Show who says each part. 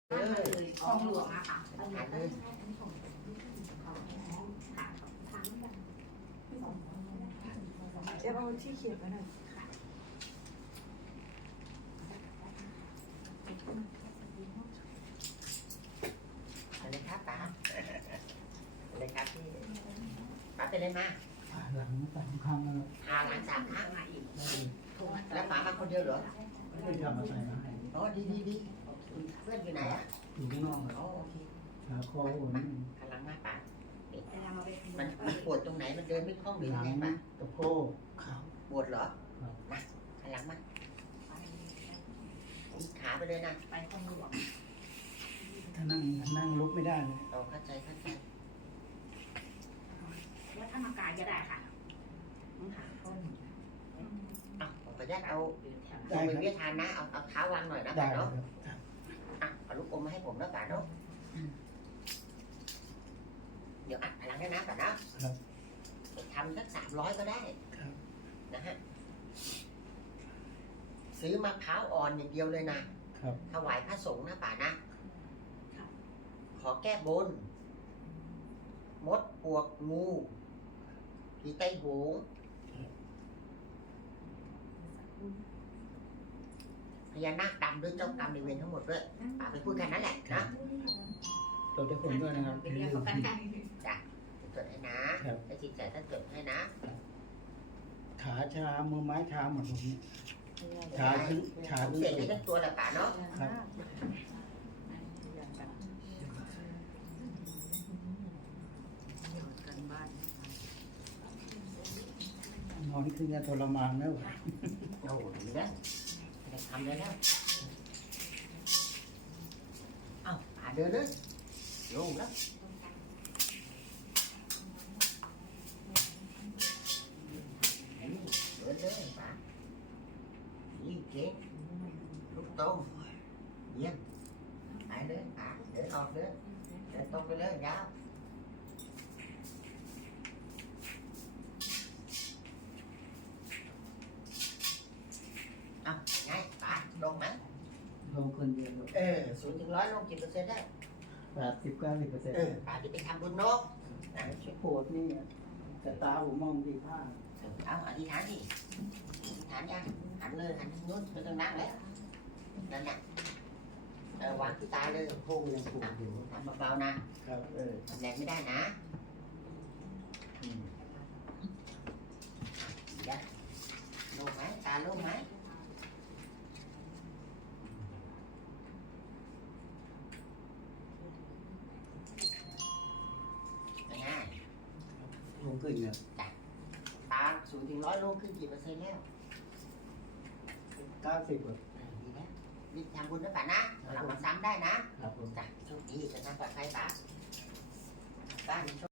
Speaker 1: เลยคลองหลวงอะค่ะ
Speaker 2: เดี๋ยวเอาที่เขียนไว้หน่อย
Speaker 3: อะไรครับป๋าอะไรครับพี่ป๋าเป็นอะไรมา
Speaker 4: หลัง3 ครั้งแล้ว
Speaker 3: พาหลาน3 ครั้ง
Speaker 1: มาอีก
Speaker 3: แล้วป๋ามาคนเดียวเหรอ
Speaker 4: ไม่ได้ทำอะไรมาให้
Speaker 3: อ๋อดีเพื่อนอยู่ไหนอ่ะ
Speaker 4: อยู่ข้างนอก
Speaker 3: อ๋อโอเค
Speaker 4: ขาคออุ่น
Speaker 3: กำลังมาป๋า
Speaker 1: แต่เรามาไป
Speaker 3: มันปวดตรงไหนมันเดินไม่คล่องหรือ
Speaker 4: หลั
Speaker 3: ยัง งไงป๋า
Speaker 4: ตะโพกขา
Speaker 3: ปวดเหรอมากำลังมาขาไปเลยนะ
Speaker 1: ไปคลองหลวง
Speaker 4: ถ้านั่งลุกไม่ได้เลย
Speaker 3: เราเข้าใจ
Speaker 1: ว่าถ้ามากายก็ได้ค่ะหาต้น
Speaker 3: ผมขออนุญาตเอา
Speaker 4: ได้
Speaker 3: เป็น
Speaker 4: ครับ
Speaker 3: วิทานนะเอาเท้าวางหน่อยนะ
Speaker 4: ได้
Speaker 3: ป๋า
Speaker 4: ครั
Speaker 3: เนาะ
Speaker 4: บ
Speaker 3: เอาลูกอมมาให้ผมนะป๋าเนาะเดี๋ยวอัดพลังได้นะป๋านะทำสัก300ก็ได้
Speaker 4: ครับ
Speaker 3: นะฮะซื้อมะพร้าวอ่อนอย่างเดียวเลยนะครับ ถวายพระสงฆ์นะป๋านะขอแก้บนมดปลวกงูผีไต้หงพญานาคดำด้วยเจ้ากรรมในายเวรทั้งหมดด้วยป๋าไปพูดแค่นั้นแหละนะ
Speaker 4: ตัวได้ผมด้วยนะครับ
Speaker 1: ไปเรียกเขากันได้
Speaker 3: จดให้นะครับ ให้จิตใจท่านจดให้นะ
Speaker 4: ขาชามือไม้ชาหมดผมชาขึ้นชา
Speaker 3: ผม
Speaker 4: ขึ้น
Speaker 3: เสกให้ทั้งตัวแหละป๋าเนาะ
Speaker 4: ครับ
Speaker 1: กันบ้าน
Speaker 4: นอนขึ้นจะทรมานไม่ไหว
Speaker 3: โอ้โหดีนะได้ทำได้แล้วเอ้าป๋าเดินเลยลงแล้วเดินเลยป๋านี่เก่งลูกโตเยี่ยมไปเลยป๋าเดินออกเลยเดินตรงไปเลยยาวเอ้าไงป๋าลงไหม
Speaker 4: ลงคนเดียว
Speaker 3: 0 ถึง 100ลงกี่เปอร์เซ็นต์ได้
Speaker 4: 80-90%
Speaker 3: ป๋าจะไปทำบุญนก
Speaker 4: ปวดนี่แต่ตาผมมองดีผ้า
Speaker 3: เอาอธิษฐานดิอธิษฐานยังหันเลยหันทางนู้นไม่ต้องนั่งแล้วนั่นแหละวางที่ตาเลย
Speaker 4: โพกยังปวดอยู่
Speaker 3: ทำเบาๆนะครับ ทำแรงไม่ได้นะเดี๋ยวโล่งไหมตาโล่งไหมง่าย
Speaker 4: ลงขึ้นเนี่ย
Speaker 3: ตา0 ถึง 100ลงขึ้นกี่เปอร์เซ็นต์แล้ว
Speaker 4: 90
Speaker 3: ดีแล้วรีบทำบุญนะป่ะนะหลังมาซ้ำได้นะครับ
Speaker 4: ผม
Speaker 3: จ้ะโชคดีจะทำปลอดภัยป่ะบ้าน